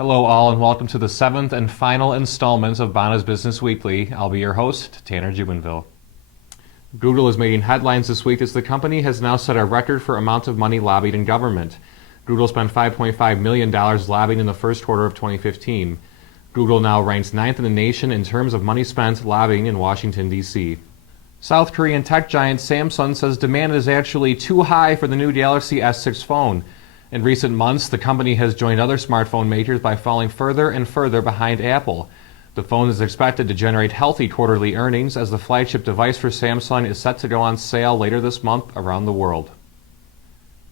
Hello all and welcome to the 7th and final installment of Bona's Business Weekly. I'll be your host, Tanner Jubenville. Google is making headlines this week as the company has now set a record for amount of money lobbied in government. Google spent $5.5 million lobbying in the first quarter of 2015. Google now ranks 9th in the nation in terms of money spent lobbying in Washington, D.C. South Korean tech giant Samsung says demand is actually too high for the new Galaxy S6 phone. In recent months, the company has joined other smartphone makers by falling further and further behind Apple. The phone is expected to generate healthy quarterly earnings as the flagship device for Samsung is set to go on sale later this month around the world.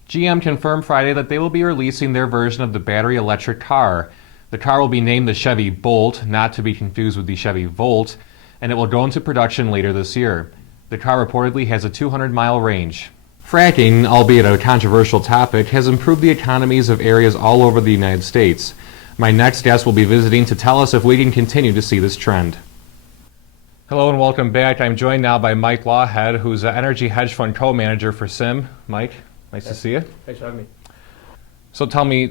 GM confirmed Friday that they will be releasing their version of the battery electric car. The car will be named the Chevy Bolt, not to be confused with the Chevy Volt, and it will go into production later this year. The car reportedly has a 200-mile range. Fracking, albeit a controversial topic, has improved the economies of areas all over the United States. My next guest will be visiting to tell us if we can continue to see this trend. Hello and welcome back. I'm joined now by Mike Lawhead, who's an energy hedge fund co-manager for SIM. Mike, nice to see you. Thanks for having me. So tell me,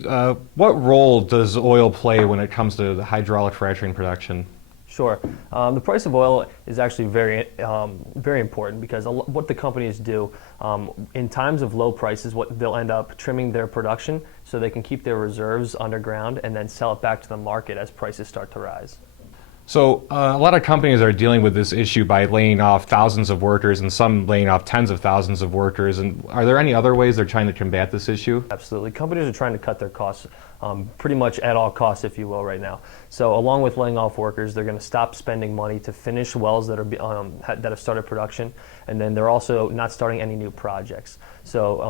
what role does oil play when it comes to the hydraulic fracturing production? Sure. The price of oil is actually very important because what the companies do in times of low prices, what they'll end up trimming their production so they can keep their reserves underground and then sell it back to the market as prices start to rise. So a lot of companies are dealing with this issue by laying off thousands of workers and some laying off tens of thousands of workers. And are there any other ways they're trying to combat this issue? Absolutely. Companies are trying to cut their costs pretty much at all costs, if you will, right now. So along with laying off workers, they're going to stop spending money to finish wells that have started production, and then they're also not starting any new projects. So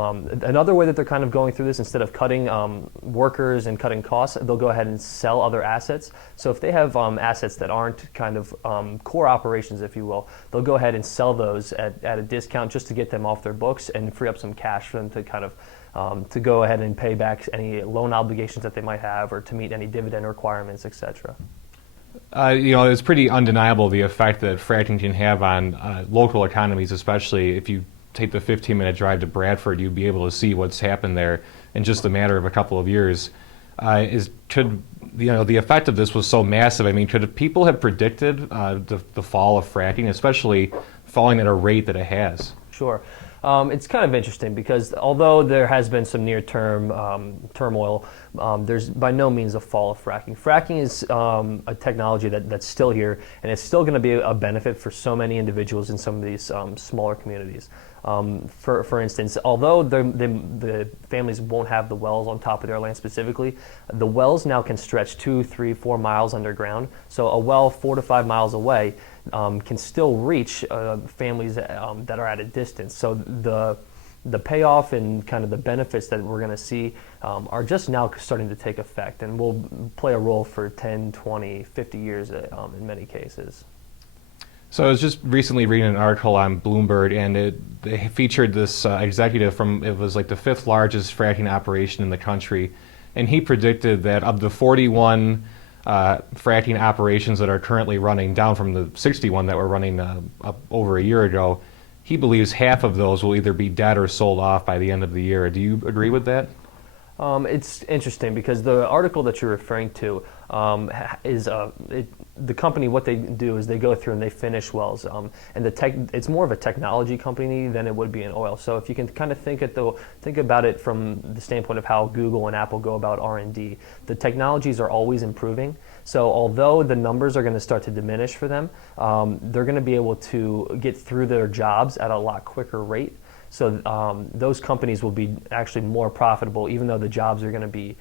another way that they're kind of going through this, instead of cutting workers and cutting costs, they'll go ahead and sell other assets. So if they have assets that aren't kind of core operations, if you will, they'll go ahead and sell those at a discount just to get them off their books and free up some cash for them to kind of to go ahead and pay back any loan obligations that they might have or to meet any dividend requirements, etc. It's pretty undeniable the effect that fracking can have on local economies, especially if you take the 15-minute drive to Bradford, you'd be able to see what's happened there in just a matter of a couple of years. The effect of this was so massive. I mean, could people have predicted the fall of fracking, especially falling at a rate that it has? Sure. It's kind of interesting because although there has been some near-term turmoil, there's by no means a fall of fracking. Fracking is a technology that's still here, and it's still going to be a benefit for so many individuals in some of these smaller communities. For instance, although the families won't have the wells on top of their land specifically, the wells now can stretch 2, 3, 4 miles underground. So a well 4 to 5 miles away can still reach families that are at a distance. So the payoff and kind of the benefits that we're going to see are just now starting to take effect and will play a role for 10, 20, 50 years in many cases. So I was just recently reading an article on Bloomberg, and they featured this executive from, it was like the 5th largest fracking operation in the country, and he predicted that of the 41 fracking operations that are currently running, down from the 61 that were running up over a year ago, he believes half of those will either be dead or sold off by the end of the year. Do you agree with that? It's interesting because the article that you're referring to is the company. What they do is they go through and they finish wells, and it's more of a technology company than it would be in oil. So if you can kind of think about it from the standpoint of how Google and Apple go about R&D, the technologies are always improving. So although the numbers are going to start to diminish for them, they're going to be able to get through their jobs at a lot quicker rate. So those companies will be actually more profitable, even though the jobs are going to be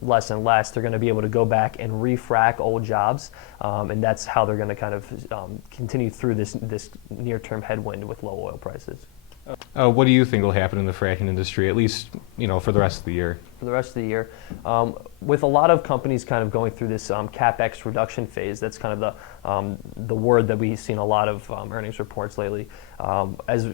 less and less. They're going to be able to go back and re-frack old jobs, and that's how they're going to kind of continue through this near-term headwind with low oil prices. What do you think will happen in the fracking industry, at least for the rest of the year? For the rest of the year, with a lot of companies kind of going through this capex reduction phase, that's kind of the word that we've seen a lot of earnings reports lately.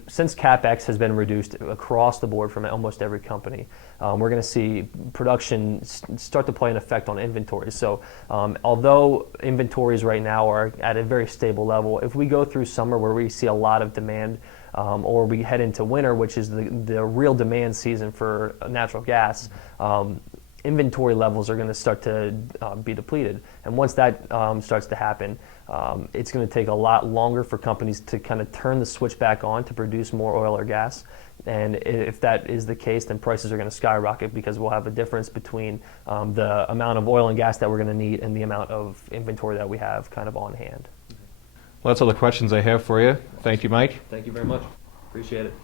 Since capex has been reduced across the board from almost every company, we're going to see production start to play an effect on inventories. So although inventories right now are at a very stable level, if we go through summer where we see a lot of demand, or we head into winter, which is the real demand season for natural gas, inventory levels are going to start to be depleted. And once that starts to happen, it's going to take a lot longer for companies to kind of turn the switch back on to produce more oil or gas. And if that is the case, then prices are going to skyrocket because we'll have a difference between the amount of oil and gas that we're going to need and the amount of inventory that we have kind of on hand. Well, that's all the questions I have for you. Thank you, Mike. Thank you very much. Appreciate it.